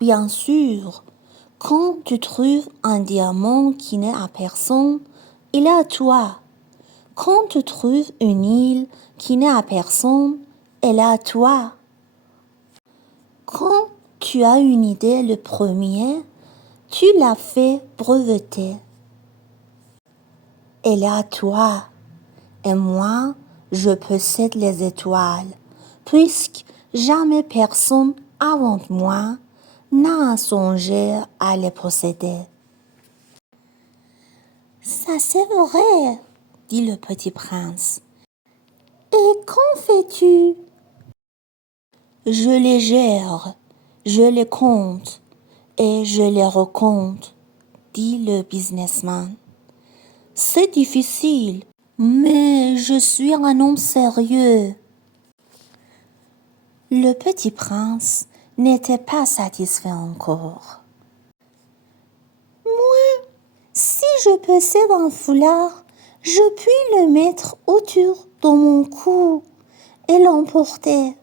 Bien sûr, quand tu trouves un diamant qui n'est à personne, il est à toi. Quand tu trouves une île qui n'est à personne, elle est à toi. Quand tu as une idée le premier, tu l'as fait breveter. Elle est à toi. Et moi, je possède les étoiles, puisque jamais personne avant moi n'a songé à les posséder. Ça c'est vrai, dit le petit prince. Et qu'en fais-tu? Je les gère, je les compte et je les recompte, dit le businessman. C'est difficile, mais je suis un homme sérieux. Le petit prince n'était pas satisfait encore. Moi, si je possède un foulard, je puis le mettre autour de mon cou et l'emporter.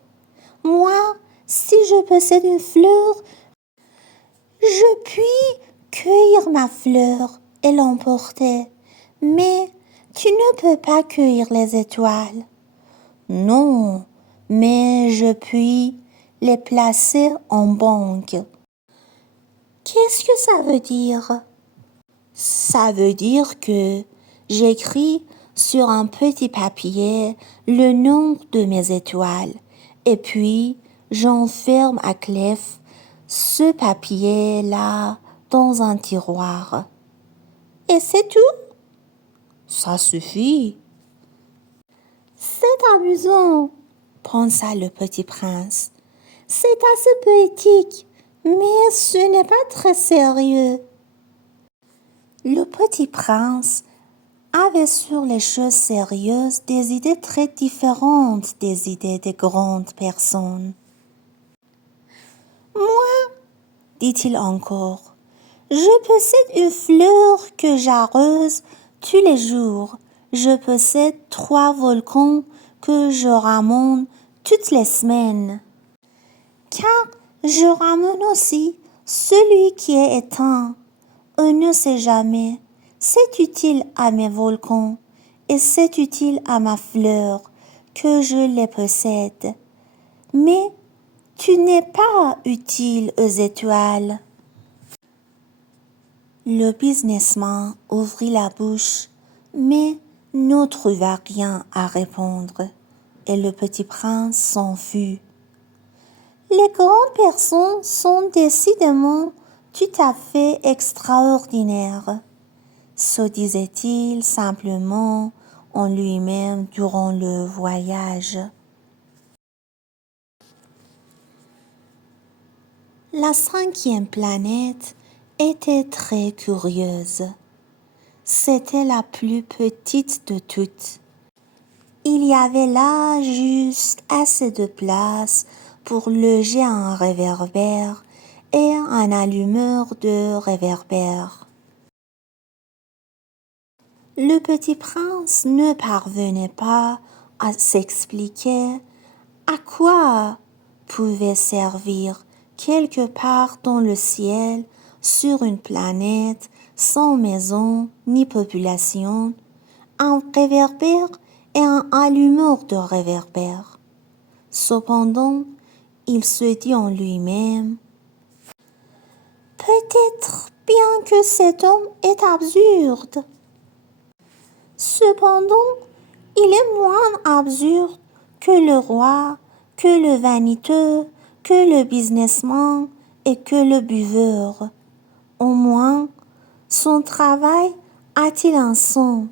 Moi, si je possède une fleur, je puis cueillir ma fleur et l'emporter. Mais tu ne peux pas cueillir les étoiles. Non, mais je puis les placer en banque. Qu'est-ce que ça veut dire? Ça veut dire que j'écris sur un petit papier le nom de mes étoiles et puis j'enferme à clef ce papier-là dans un tiroir. Et c'est tout? Ça suffit. C'est amusant, pensa le petit prince. C'est assez poétique, mais ce n'est pas très sérieux. Le petit prince avait sur les choses sérieuses des idées très différentes des idées des grandes personnes. Moi, dit-il encore, je possède une fleur que j'arrose tous les jours. Je possède 3 volcans que je ramène toutes les semaines. Car je ramène aussi celui qui est éteint. On ne sait jamais. C'est utile à mes volcans et c'est utile à ma fleur que je les possède. Mais tu n'es pas utile aux étoiles. Le businessman ouvrit la bouche, mais ne trouva rien à répondre, et le petit prince s'enfuit. Les grandes personnes sont décidément tout à fait extraordinaires, se disait-il simplement en lui-même durant le voyage. La 5e planète était très curieuse. C'était la plus petite de toutes. Il y avait là juste assez de place pour loger un réverbère et un allumeur de réverbère. Le petit prince ne parvenait pas à s'expliquer à quoi pouvait servir quelque part dans le ciel, sur une planète sans maison ni population, un réverbère et un allumeur de réverbère. Cependant, il se dit en lui-même: peut-être bien que cet homme est absurde. Cependant, il est moins absurde que le roi, que le vaniteux, que le businessman et que le buveur. Au moins, son travail a-t-il un son.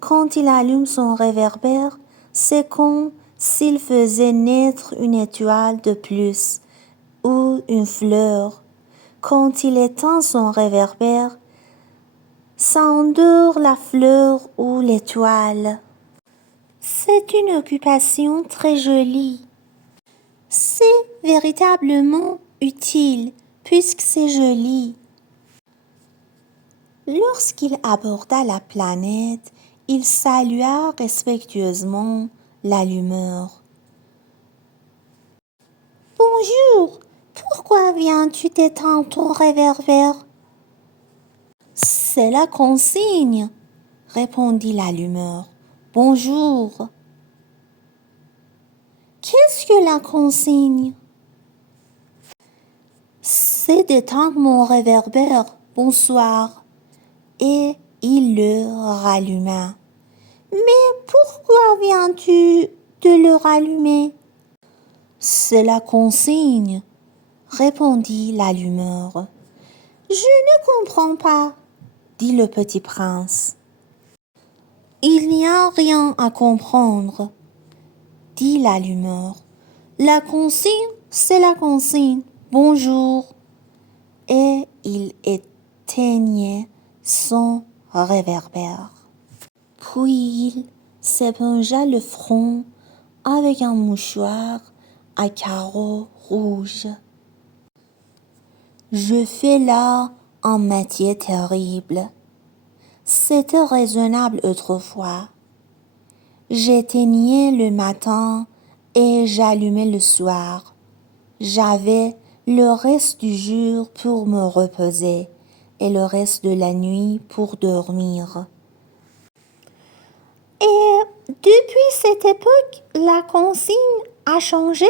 Quand il allume son réverbère, c'est comme s'il faisait naître une étoile de plus ou une fleur. Quand il éteint son réverbère, ça endort la fleur ou l'étoile. C'est une occupation très jolie. C'est véritablement utile puisque c'est joli. Lorsqu'il aborda la planète, il salua respectueusement l'allumeur. Bonjour, Pourquoi viens-tu t'éteindre ton réverbère? C'est la consigne, répondit l'allumeur. Bonjour. Qu'est-ce que la consigne? C'est d'éteindre mon réverbère. Bonsoir. Et il le ralluma. Mais pourquoi viens-tu de le rallumer? C'est la consigne, répondit l'allumeur. Je ne comprends pas, dit le petit prince. Il n'y a rien à comprendre, dit l'allumeur. La consigne, c'est la consigne. Bonjour. Et il éteignait son réverbère. Puis il s'épongea le front avec un mouchoir à carreaux rouges. Je fais là un métier terrible. C'était raisonnable autrefois. J'éteignais le matin et j'allumais le soir. J'avais le reste du jour pour me reposer et le reste de la nuit pour dormir. Et depuis cette époque, la consigne a changé?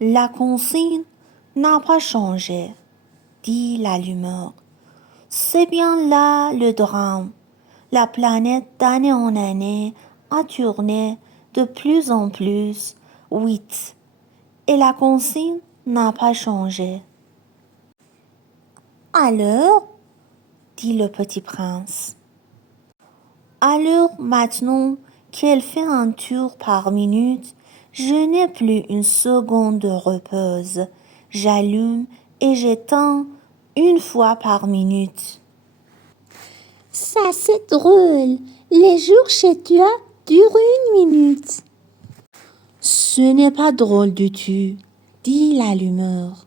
La consigne n'a pas changé, dit l'allumeur. C'est bien là le drame. La planète d'année en année a tourné de plus en plus vite et la consigne n'a pas changé. Alors, dit le petit prince. Alors maintenant qu'elle fait un tour par minute, je n'ai plus une seconde de repose. J'allume et j'éteins une fois par minute. Ça, c'est drôle. Les jours chez toi durent une minute. Ce n'est pas drôle du tout, dit l'allumeur.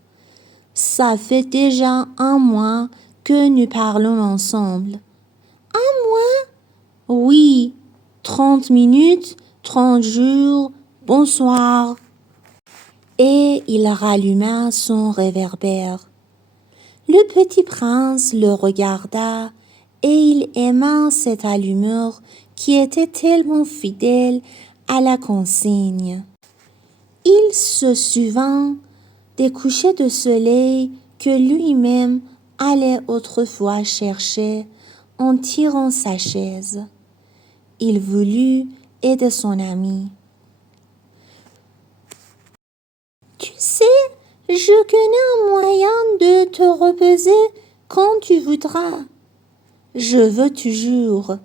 Ça fait déjà un mois que nous parlons ensemble. Un mois? Oui, 30 minutes, 30 jours, bonsoir. Et il ralluma son réverbère. Le petit prince le regarda et il aima cette allumeur qui était tellement fidèle à la consigne. Il se souvint des couchers de soleil que lui-même allait autrefois chercher en tirant sa chaise. Il voulut aider son ami. Tu sais, je connais un moyen de te reposer quand tu voudras. Je veux toujours,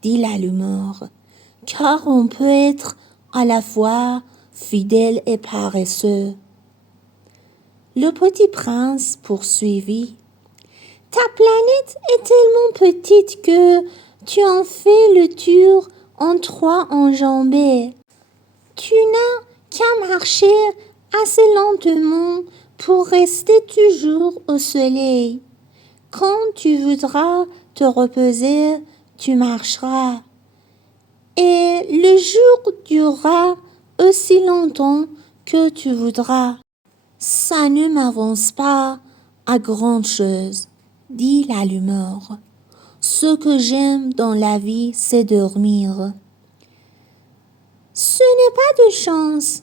dit l'allumeur, car on peut être à la fois fidèle et paresseux. Le petit prince poursuivit. Ta planète est tellement petite que tu en fais le tour en 3 enjambées. Tu n'as qu'à marcher assez lentement pour rester toujours au soleil. Quand tu voudras te reposer, tu marcheras. Et le jour durera aussi longtemps que tu voudras. Ça ne m'avance pas à grande chose, dit l'allumeur. Ce que j'aime dans la vie, c'est dormir. Ce n'est pas de chance,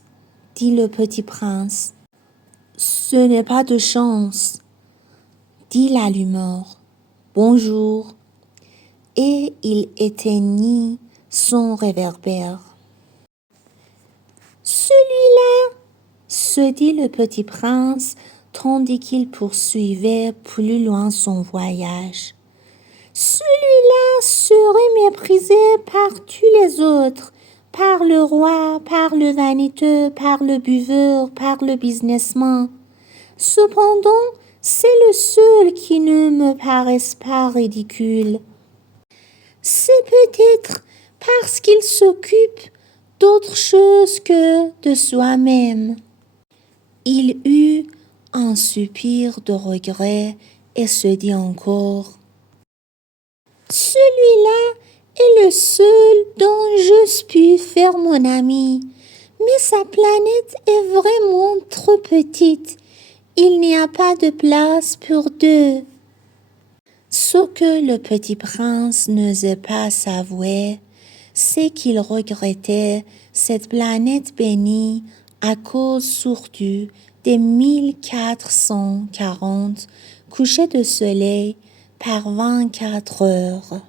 dit le petit prince. Ce n'est pas de chance, dit l'allumeur. Bonjour. Et il éteignit son réverbère. Celui-là, se dit le petit prince, tandis qu'il poursuivait plus loin son voyage. Celui-là serait méprisé par tous les autres, par le roi, par le vaniteux, par le buveur, par le businessman. Cependant, c'est le seul qui ne me paraisse pas ridicule. C'est peut-être parce qu'il s'occupe d'autre chose que de soi-même. Il eut un soupir de regret et se dit encore: celui-là est le seul dont j'eusse pu faire mon ami, Mais sa planète est vraiment trop petite. Il n'y a pas de place pour deux. Ce que le petit prince n'osait pas s'avouer, c'est qu'il regrettait cette planète bénie à cause surtout des 1440 couchers de soleil par 24 heures.